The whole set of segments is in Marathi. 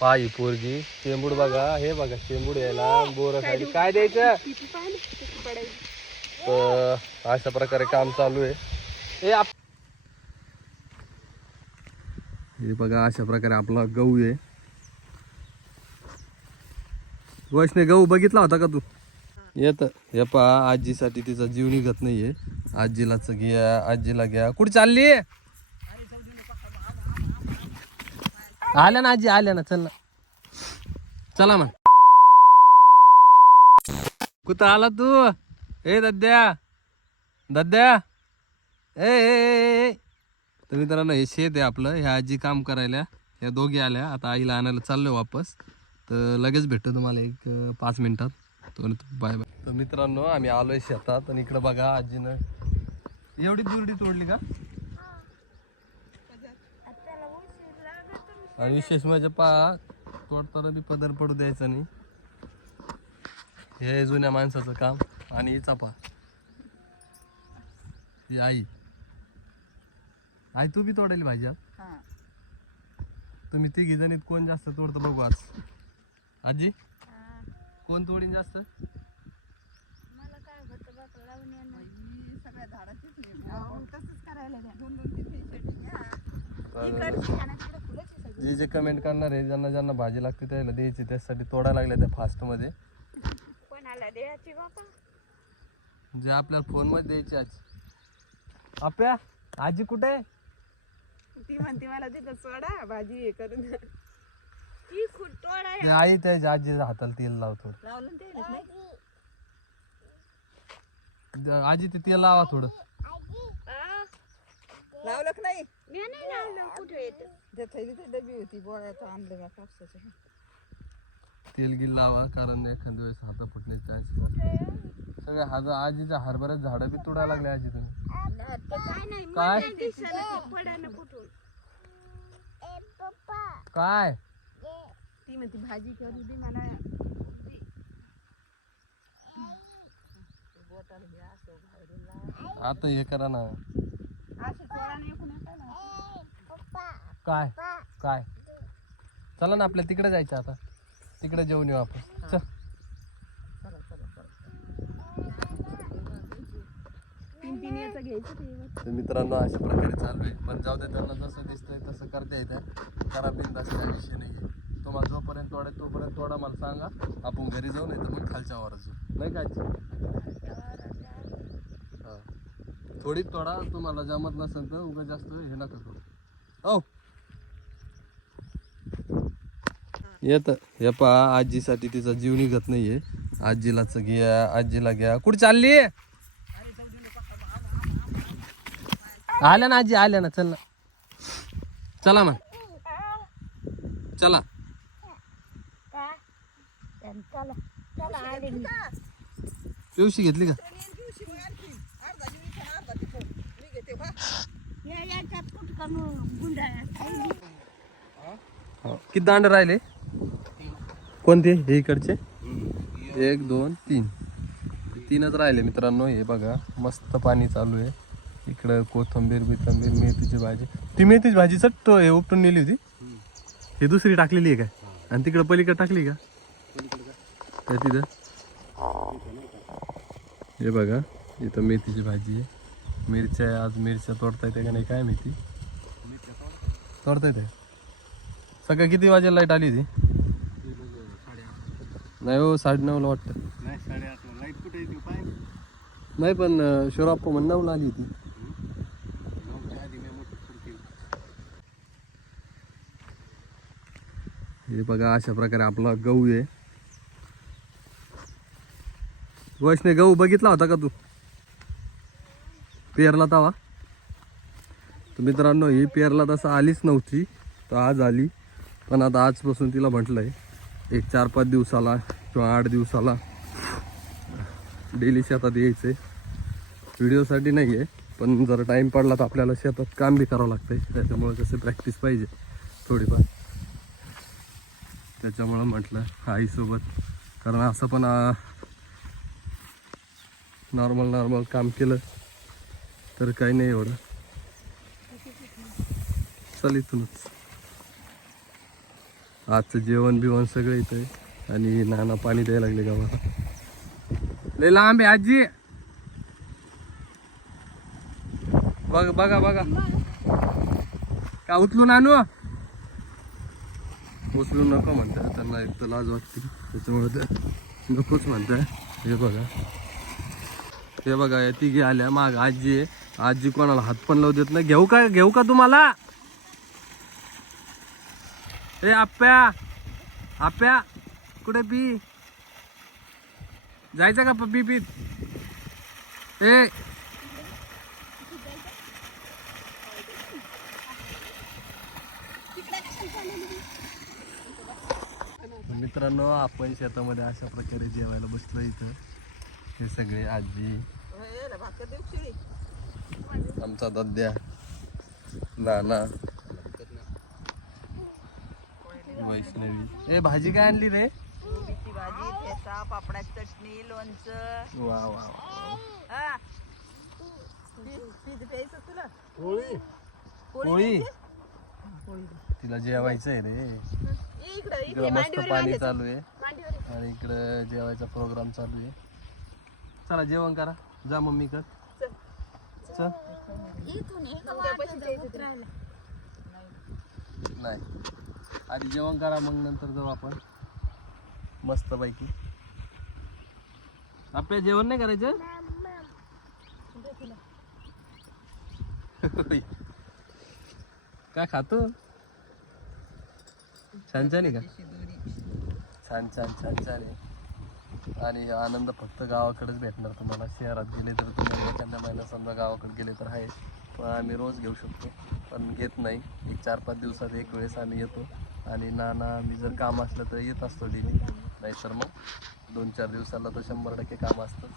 पायी पोरगी चेंबूड बघा हे बघा चेंबूड यायला बोर खायला काय द्यायचं? तर अशा प्रकारे काम चालू आहे. हे बघा अशा प्रकारे आपला गहू आहे. वैष्णे गहू बघितला होता का तू? येत हे पहा आजीसाठी तिचा जीव निघत नाहीये. आजीलाच घ्या आजीला घ्या. कुठे चालली आल्या ना आजी आल्या ना चल ना. चला मग कुठं आला तू? ए दद्या. दद्या. ए ए, तर मित्रांनो हे शेत आहे आपलं. ह्या आजी काम करायला ह्या दोघी आल्या. आता आईला आणायला चाललो वापस. तर लगेच भेटतो तुम्हाला एक पाच मिनिटात. Bye bye. तर मित्रांनो आम्ही आलोय शेतात. आणि इकडं बघा आजीनं एवढी दुरडी तोडली का? आणि विशेष म्हणजे पहा तोडताना बी पदर पडू द्यायचा नाही. हे जुन्या माणसाचं काम. आणि हिचा पहा. ही आई. आई तू बी तोडायला पाहिजे हा? तुम्ही तिघी जणीत कोण जास्त तोडतं बघू आज? आजी? कोण तोडीन जास्त? जे जे कमेंट करणार आहे ज्यांना ज्यांना भाजी लागते त्याला द्यायची त्यासाठी तोडायला लागल्या त्या फास्टमध्ये. कोणाला द्यायची बापा जे आपल्याला फोनमध्ये द्यायची आजी. आप्या आजी कुठे? आहे ती म्हणते मला तिथं भाजी हे करून ती खूप तोड आहे. ते आई त्याच्या आजीच्या हाताला तेल लावतो. लावलं ना ते नाही? आजी ते तेल लावा थोडं. लावलं का नाही? मी नाही लावलं कुठे येत त्या थैलीची डबी होती बोळ्याचं आणलं मी कापसाचं तेल गिल लावा कारण एखाद्या वेळेस हात फुटण्याचे चान्सेस सगळे हात आजीच्या हरभऱ्यात झाडं बी तोडायला लागले आजी तुम्ही काय नाही काय? पडायला कुठून काय? ती म्हणते भाजी करू दे मला. आता हे करा ना. असे कोणी काय? काय? चला ना आपल्या तिकडे जायचं आता. तिकडे जेवण येऊ आपण. चल. तर मित्रांनो अशा प्रकारे चालू आहे. पण जाऊ दे त्यांना जसं दिसतंय तसं करता येतं करा बिंदास काय विषय नाही तुम्हाला जोपर्यंत तोडा तोपर्यंत तोडा मला सांगा. आपण घरी जाऊ नाही तर मग खालच्या वर जाऊ. नाही काय हा. थोडी तोडा. तुम्हाला जमत नसेल तर उगा जास्त हे नका करू. हो येत. हे पहा आजीसाठी तिचा जीव निघत नाहीये. आजीलाच घ्या आजीला घ्या. कुठे चालली? आल्या ना आजी आल्या ना. चल ना. चला मग. चला. पिवशी घेतली का? हो. किती दांड राहिले? कोणते? हे इकडचे? एक दोन तीन. तीनच राहिले मित्रांनो. हे बघा मस्त पाणी चालू आहे. इकडं कोथंबीर बिथंबीर मेथीची भाजी. ती मेथीची भाजी चट्ट हे उपटून नेली होती. ही दुसरी टाकलेली आहे काय? आणि तिकडं पलीकडे टाकली का? त्या तिथं. हे बघा इथं मेथीची भाजी आहे. मिरच्या आज मिरच्या तोडता येते का नाही? काय माहिती? तोडता येते. सकाळी किती वाजेला लाइट आली होती? नाही हो साडे नऊला वाटतं. नाही पण अं, शिवराप्पा म्हण नऊला आली होती. हे बघा अशा प्रकारे आपला गहू आहे. वैष्णे गहू बघितला होता का तू? पेरला तवा? तर मित्रांनो ही पेरला तसा आलीच नव्हती तर आज आली. पण आता आजपासून तिला म्हटलंय एक चार पाच दिवसाला किंवा आठ दिवसाला डेली शेतात यायचंय. व्हिडिओसाठी नाही आहे पण जर टाईम पडला तर आपल्याला शेतात काम बी करावं लागतंय. त्याच्यामुळे कसं प्रॅक्टिस पाहिजे थोडीफार. त्याच्यामुळं म्हटलं आईसोबत. कारण असं पण नॉर्मल नॉर्मल काम केलं तर काही नाही एवढं. चल इथूनच. आजचं जेवण बिवण सगळं इथं आहे. आणि नाना पाणी द्यायला लागले गावाला. लय लांब आहे आजी. बघ बघा बघा. का उचलू नानू? उचलू नको म्हणतात त्यांना एक तर लाज वाटते. त्याच्यामुळे ते नकोच म्हणताय हे बघा. हे बघा या तिघी आल्या. माग आजी आहे. आजी कोणाला हात पण लावू देत नाही. घेऊ का घेऊ का तुम्हाला? ए आप्या. आप्या कुठे पी जायचं का पप्पी पीत? ए. मित्रांनो आपण शेतामध्ये अशा प्रकारे जेवायला बसलो इथं. हे सगळे आजी. आमचा दद्या नाना. वैष्णवी. ए भाजी काय आणली रे? भाजी ठेचा पापडाची चटणी लोणचं. वा वा वा. हा. प्यायचं तुला? पोळी. तिला जेवायचं आहे रे. इकडं मस्त मांडीवर पाणी. चालू आहे. आणि इकडं जेवायचा प्रोग्राम चालू आहे. चला जेवण करा. जा मम्मी कर चल. नाही. आधी जेवण करा मग नंतर जाऊ आपण. मस्त पैकी आपल्या जेवण नाही करायचं? काय खातो? छान छान आहे का? छान छान छान छान आहे. आणि आनंद फक्त गावाकडेच भेटणार तुम्हाला. शहरात गेले तर तुम्हाला एखाद्या महिना समजा गावाकडे गेले तर आहे. पण आम्ही रोज घेऊ शकतो. पण घेत नाही. एक चार पाच दिवसात एक वेळेस आम्ही येतो. आणि नाना मी जर काम असलं तर येत असतो डेली. नाहीतर मग दोन चार दिवसाला तर शंभर टक्के काम असतंच.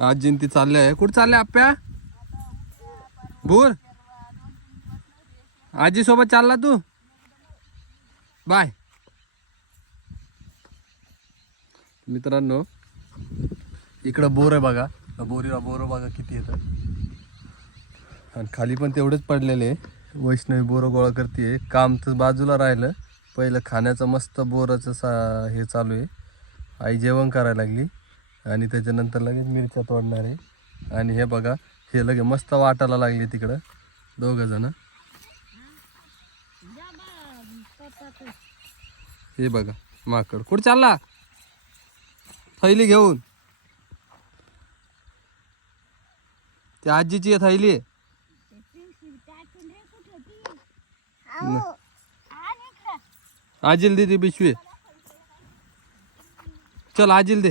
आजीन ती चालले आहे. कुठं चालले आप्या भूर? आजी सोबत चालला तू? बाय. मित्रांनो इकडं बोर आहे बघा. बोरीला बोरं बघा किती येतं. आणि खाली पण तेवढेच पडलेले आहे. वैष्णवी बोरं गोळा करते काम तर बाजूला राहिलं. पहिलं खाण्याचं मस्त बोराचं सा हे चालू आहे. आई जेवण करायला लागली. आणि त्याच्यानंतर लगेच मिरच्या तोडणार आहे. आणि हे बघा हे लगे मस्त वाटायला लागले तिकडं. दोघं जण. हे बघा माकड. कुठं चालला? थैली घेऊन. ती आजीची आहे थैली आहे. आजील दे ती पिशवी. चल आजील दे.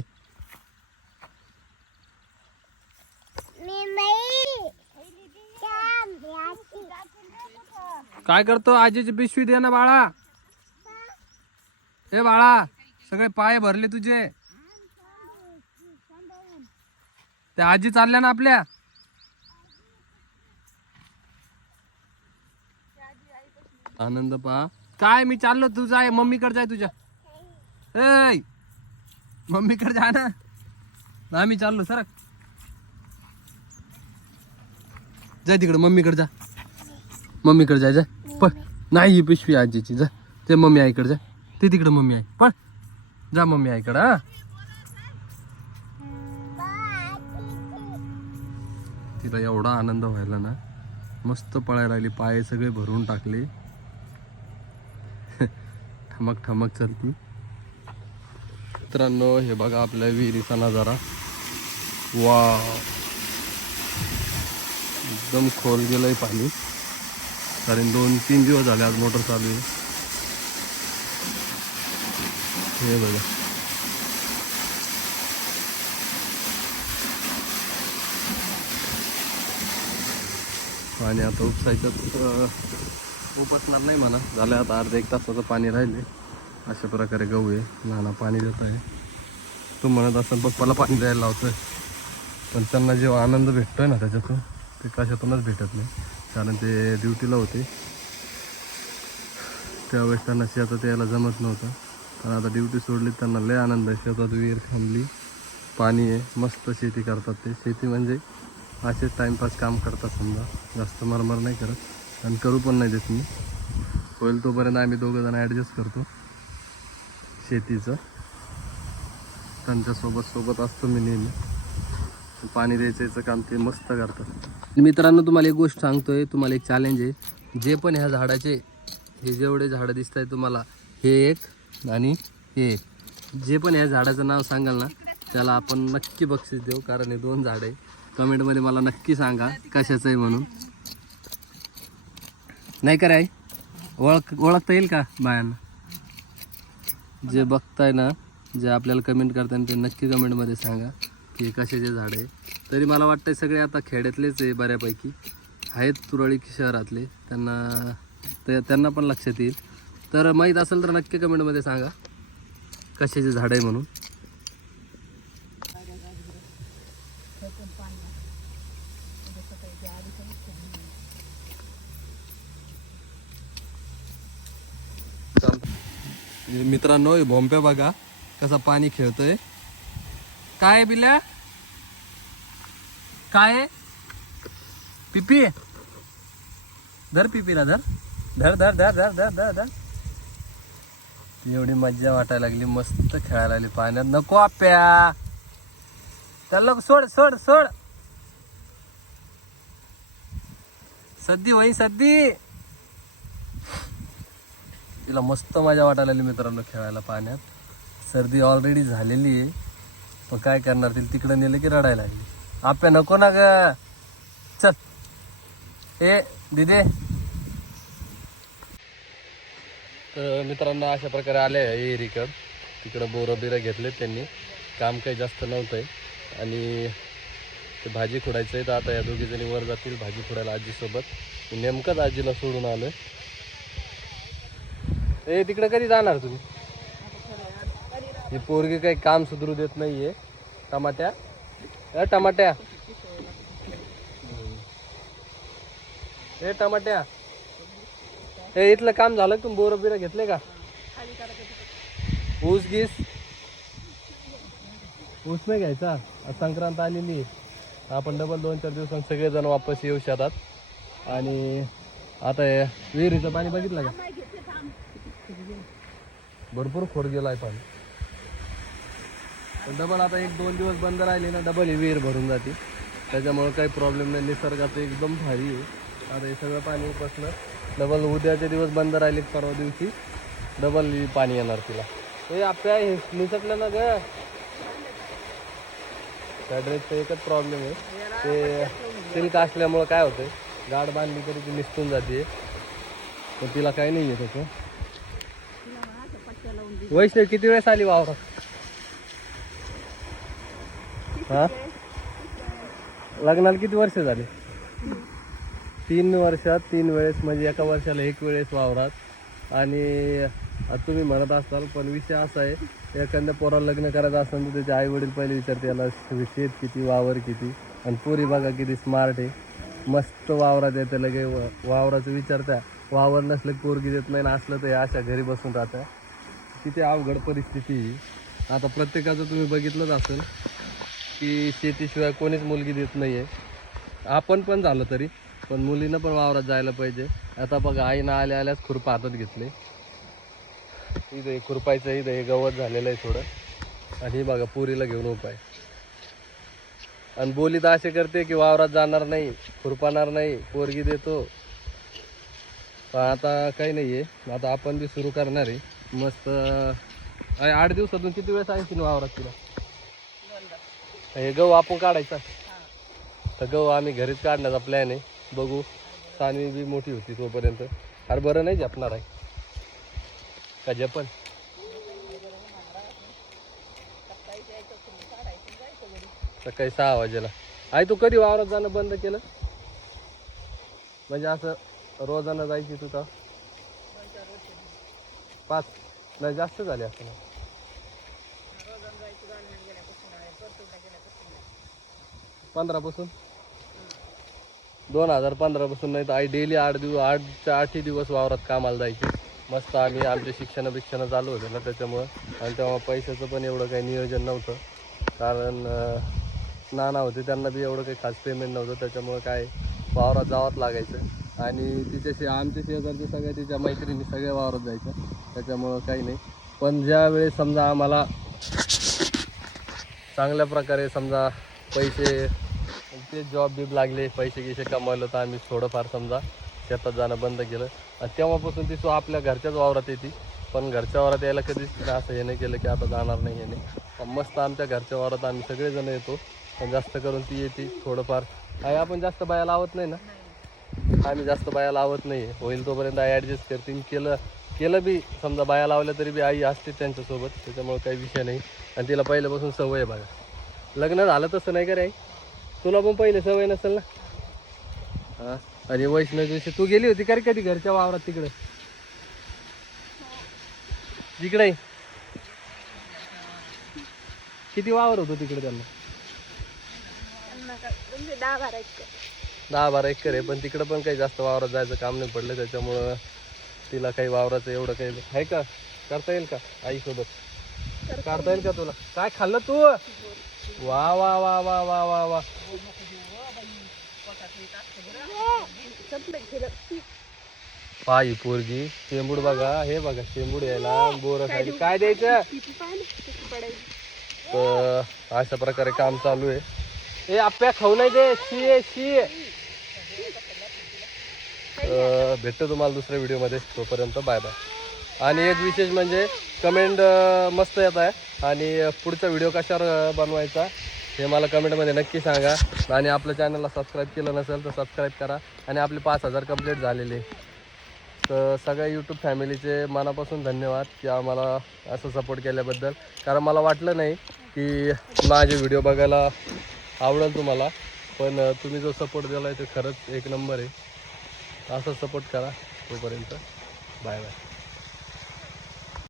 काय करतो? आजीची पिशवी दे ना बाळा. हे बाळा सगळे पाय भरले तुझे. त्या आजी चालल्या ना आपल्या. आनंद पा काय मी चाललो तू जाय मम्मीकडे जाय तुझ्या. ए मम्मीकडे जा ना? ना मी चाललो सरक. जाय तिकडे मम्मीकडे जा. मम्मीकडे जाय जा. पण नाही ही पिशवी आजीची जा. ते मम्मी आईकडे जा. ते तिकडे मम्मी आई पण जा मम्मी आईकडे हा. तिला एवढा आनंद व्हायला ना मस्त पळायला लागली पाय सगळे भरून टाकले. ठमक ठमक चलती. मित्रांनो हे बघा आपल्या विहिरीचा नजारा. वा एकदम खोल गेलंय पाणी. कारण दोन तीन दिवस झाले आज मोटर चालू आहे. हे बघा. पाणी आता उपसायचं अं, उपसणार नाही म्हणा. झालं आता अर्धा एक तासाचं पाणी राहिले. अशा प्रकारे गहू आहे. नाना पाणी देत आहे. तू म्हणत असेल पप्पाला पाणी द्यायला लावतोय. पण त्यांना जेव्हा आनंद भेटतोय ना त्याच्यातून ते कशातूनच भेटत नाही. कारण ते ड्युटीला होते. त्यावेळेस त्यांना शेतात यायला जमत नव्हतं. पण आता ड्युटी सोडली त्यांना लय आनंद आहे. शेतात विहीर खांबली. पाणी आहे. मस्त शेती करतात ते. शेती म्हणजे असेच टाईमपास काम करतात समजा. जास्त मरमर नाही करत. आणि करू पण नाही देत मी. होईल तोपर्यंत आम्ही दोघंजण ॲडजस्ट करतो. शेतीचं. त्यांच्यासोबत सोबत असतो मी नेहमी. पाणी द्यायचं काम ते मस्त करतात. मित्रांनो तुम्हाला एक गोष्ट सांगतोय. तुम्हाला एक चॅलेंज आहे. जे पण ह्या झाडाचे हे जेवढे झाडं दिसत आहे तुम्हाला हे एक आणि हे एक. जे पण ह्या झाडाचं नाव सांगाल ना त्याला आपण नक्की बक्षीस देऊ कारण हे दोन झाड आहे. कमेंटमध्ये मला नक्की सांगा कशाचं आहे म्हणून. नाही का रे ओळख ओळखता येईल का बायांना? जे बघताय ना जे आपल्याला कमेंट करताना ते नक्की कमेंटमध्ये सांगा की कशाचे झाड आहे. तरी मला वाटतं सगळे आता खेड्यातलेच आहे बऱ्यापैकी. आहेत तुरळी शहरातले. त्यांना ते त्यांना पण लक्षात येईल. तर माहीत असेल तर नक्की कमेंटमध्ये सांगा. कशाचे झाड आहे म्हणून चालतं. मित्रांनो हे भोंप्या बघा कसा पाणी खेळतोय. काय बिल्या? काय पिपी? धर पिपीला धर. धर धर धर धर धर धर धर. एवढी मज्जा वाटायला लागली मस्त खेळायला लागली पाण्यात. नको आप्या. त्याला सोड सोड सोड. सद्दी वही सद्दी. तिला मस्त मजा वाटायला लागली मित्रांनो खेळायला पाण्यात. सर्दी ऑलरेडी झालेली आहे. पण काय करणार तिला तिकडं नेलं की रडायला लागली. आप्या नको ना ग. चल. ए दिदे. तर मित्रांनो अशा प्रकारे आले आहे एरीकड तिकडं बोरं बिरं घेतले त्यांनी. काम काही जास्त नव्हतं आहे आणि ते भाजी खुडायचं आहे तर आता या दोघी जणी वर जातील भाजी खुडायला आजीसोबत. नेमकंच आजीला सोडून आलोय. ए तिकडे कधी जाणार तुम्ही? ही पोरगी काही काम सुधरू देत नाहीये. टमाट्या? ए टमाट्या. ए टमाट्या. ए इथलं काम झालं तुम्ही? बोरं बिरं घेतले का? ऊस गीस? ऊस नाही घ्यायचा. आज संक्रांत आलेली आहे. आपण डबल दोन चार दिवसांत सगळेजण वापस येऊ शकतात आणि आता विहिरीचं पाणी बघितलं का? भरपूर खोड गेला आहे पाणी. पण डबल आता एक दोन दिवस बंद राहिले ना डबल ही विहीर भरून जाते. त्याच्यामुळे काही प्रॉब्लेम नाही. निसर्गाचं एकदम भारी आहे. आता हे सगळं पाणी उपसणं डबल उद्याचे दिवस बंद राहिले परवा दिवशी. डबल पाणी येणार तिला. हे आपल्या निसटलं ना ग. त्या ड्रेसचा एकच प्रॉब्लेम आहे. ते सिल्क असल्यामुळं काय होतं गाड बांधली तरी ती निसटून जाते पण तिला काही नाही आहे त्याचं. वैष्णव किती वेळेस आली वावरात हा? लग्नाला किती वर्ष झाली? तीन वर्षात तीन वेळेस म्हणजे एका वर्षाला एक वेळेस वावरात. आणि तुम्ही म्हणत असाल पण विषय असा आहे एखाद्या पोराला लग्न करायचं असेल तर त्याचे आई वडील पहिले विचारते याला शेत किती वावर किती आणि पोरी बघा किती स्मार्ट आहे. मस्त वावरात येते लगे वावराचं विचारता वावर नसलं पोरगी देत नाही ना असलं तर हे अशा घरी बसून राहत्या. किती अवघड परिस्थिती आहे. आता प्रत्येकाचं तुम्ही बघितलंच असेल की शेतीशिवाय कोणीच मुलगी देत नाही आहे आपण पण झालं तरी पण मुलीनं पण वावरात जायला पाहिजे. आता बघा आईनं आल्या आल्याच खुरपा हातात घेतले. इथं हे खुरपायचं इथं हे गवत झालेलं आहे थोडं. आणि हे बघा पुरीला घेऊन उपाय आणि बोली तर असे करते की वावरात जाणार नाही खुरपाणार नाही पोरगी देतो. पण आता काही नाही आहे आता आपण बी सुरू करणार आहे. मस्त अरे आठ दिवसातून किती वेळेस आहे वावरात तिला? हे गहू आपण काढायचा. तर गहू आम्ही घरीच काढण्याचा प्लॅन आहे. बघू सानवी बी मोठी होती तोपर्यंत. अरे बरं नाही जपणार आहे. का जपन? सकाळी सहा वाजेला. आई तू कधी वावरात जाणं बंद केलं? म्हणजे असं रोजानं जायची तू तर पाच नाही जास्त झाले असते ना पंधरापासून? दोन हजार पंधरापासून नाही तर आई डेली आठ दिवस आठच्या आठही दिवस वावरात कामाला जायची. मस्त आम्ही आमचे शिक्षण बिक्षण चालू होते ना त्याच्यामुळं. आणि तेव्हा पैशाचं पण एवढं काही नियोजन नव्हतं. कारण नाना होते त्यांना बी एवढं काही खास पेमेंट नव्हतं. त्याच्यामुळं काय वावरात जावंच लागायचं. आणि तिच्याशी आमच्या शेजारच्या सगळ्या तिच्या मैत्रिणी सगळ्या वावरत जायच्या त्याच्यामुळं काही नाही. पण ज्यावेळेस समजा आम्हाला चांगल्या प्रकारे समजा पैसे ते जॉब बीब लागले पैसे गिसे कमावलं तर आम्ही थोडंफार समजा शेतात जाणं बंद केलं. आणि तेव्हापासून ती सो आपल्या घरच्याच वावरात येते. पण घरच्या वावरात यायला कधीच तिने असं हे नाही केलं की आता जाणार नाही हे नाही. मस्त आमच्या घरच्या वावरात आम्ही सगळेजण येतो. पण जास्त करून ती येते थोडंफार. आहे आपण जास्त बाया लावत नाही ना. आम्ही जास्त बाया लावत नाही होईल तोपर्यंत आई ॲडजस्ट करते. केलं केलं बी समजा बाया लावल्या तरी बी आई असते त्यांच्यासोबत. त्याच्यामुळे काही विषय नाही. आणि तिला पहिल्यापासून सवय आहे बघा. लग्न झालं तसं नाही का रे आई? तुला पण पहिले सवय नसेल ना? हा? आणि वैष्णव दिवशी तू गेली होती का रे कधी घरच्या वावरात तिकडे? तिकडे किती वावर होतो तिकडे त्यांना? म्हणजे दहा बारा. दहा बारा एकर आहे पण तिकडं पण काही जास्त वावरात जायचं काम नाही पडलं त्याच्यामुळं तिला काही वावराचं एवढं काही आहे का? करता येईल का? आईसोबत. काढता येईल का तुला? काय खाल्लं तू? वा वा वा वा वा वा वा. पायी पोरगी शेंबूड बघा हे बघा शेंबूड यायला बोर खायला. काय द्यायचं? तर अशा प्रकारे काम चालू आहे. ए आप्या खाऊ नाही दे. शी आहे, शी. आहे. तर भेटतो तुम्हाला दुसऱ्या व्हिडिओमध्ये. तोपर्यंत बाय बाय. आणि एक विशेष म्हणजे कमेंट मस्त येत आहे. आणि पुढचा व्हिडिओ कशावर बनवायचा हे मला कमेंटमध्ये नक्की सांगा. आणि आपल्या चॅनलला सबस्क्राईब केलं नसेल तर सबस्क्राईब करा. आणि आपले पाच हजार कंप्लीट झालेले. तर सगळ्या यूट्यूब फॅमिलीचे मनापासून धन्यवाद की आम्हाला असं सपोर्ट केल्याबद्दल. कारण मला वाटलं नाही की माझे व्हिडिओ बघायला आवडेल तुम्हाला. पण तुम्ही जो सपोर्ट दिला आहे ते खरंच एक नंबर आहे. असं सपोर्ट करा तोपर्यंत. Bye bye